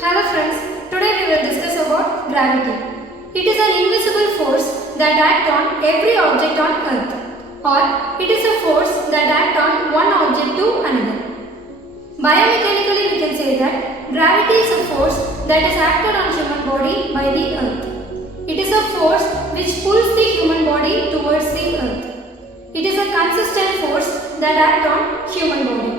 Hello friends, today we will discuss about gravity. It is an invisible force that acts on every object on earth, or it is a force that acts on one object to another. Biomechanically we can say that gravity is a force that is acted on human body by the earth. It is a force which pulls the human body towards the earth. It is a consistent force that acts on human body.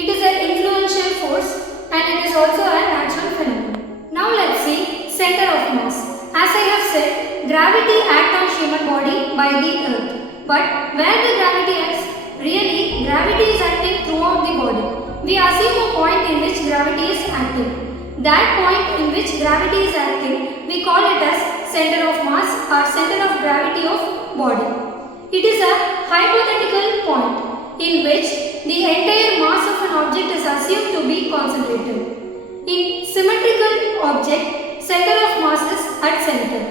It is an influential force and it is also a natural phenomenon. Now let's see center of mass. As I have said, gravity acts on human body by the earth. But where the gravity acts? Really, gravity is acting throughout the body. We assume a point in which gravity is acting. That point in which gravity is acting, we call it as center of mass or center of gravity of body. It is a hypothetical point in which the entire mass of an object is assumed to be concentrated. In symmetrical object, center of mass is at center.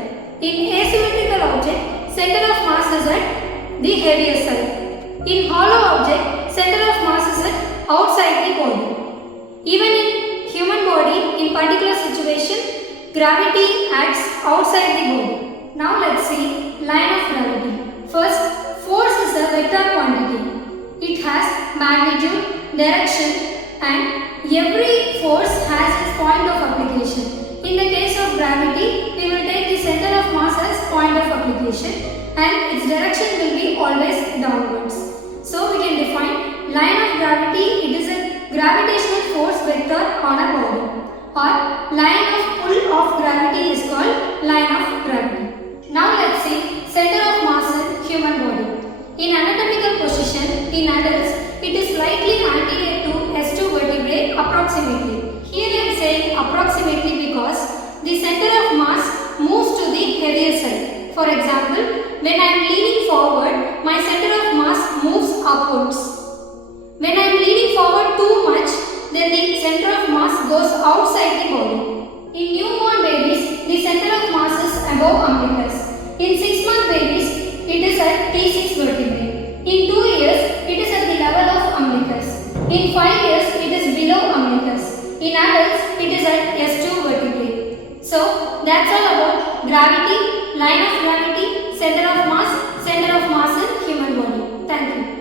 In asymmetrical object, center of mass is at the heavier side. In hollow object, center of mass is at outside the body. Even in human body, in particular situation, gravity acts outside the body. Now let's see line of gravity. First, force is a vector quantity. It has magnitude, direction and every force has its point of application. In the case of gravity, we will take the center of mass as point of application and its direction will be always downwards. So we can define line of gravity, it is a gravitational force vector on a body, or line of pull of gravity is called line of gravity. Now let's see center of mass in human body. In anatomical position, in adults, it is slightly anterior to S2 vertebrae approximately. Here I am saying approximately because the center of mass moves to the heavier side. For example, when I am leaning forward, my center of mass moves upwards. When I am leaning forward too much, then the center of mass goes outside the body. In newborn babies, the center of mass is above umbilicus. In 6-month babies, it is at T6 vertebrae. In 2 years, it is at the level of umbilicus. In 5 years, it is below umbilicus. In adults, it is at S2 vertebrae. So, that's all about gravity, line of gravity, center of mass in human body. Thank you.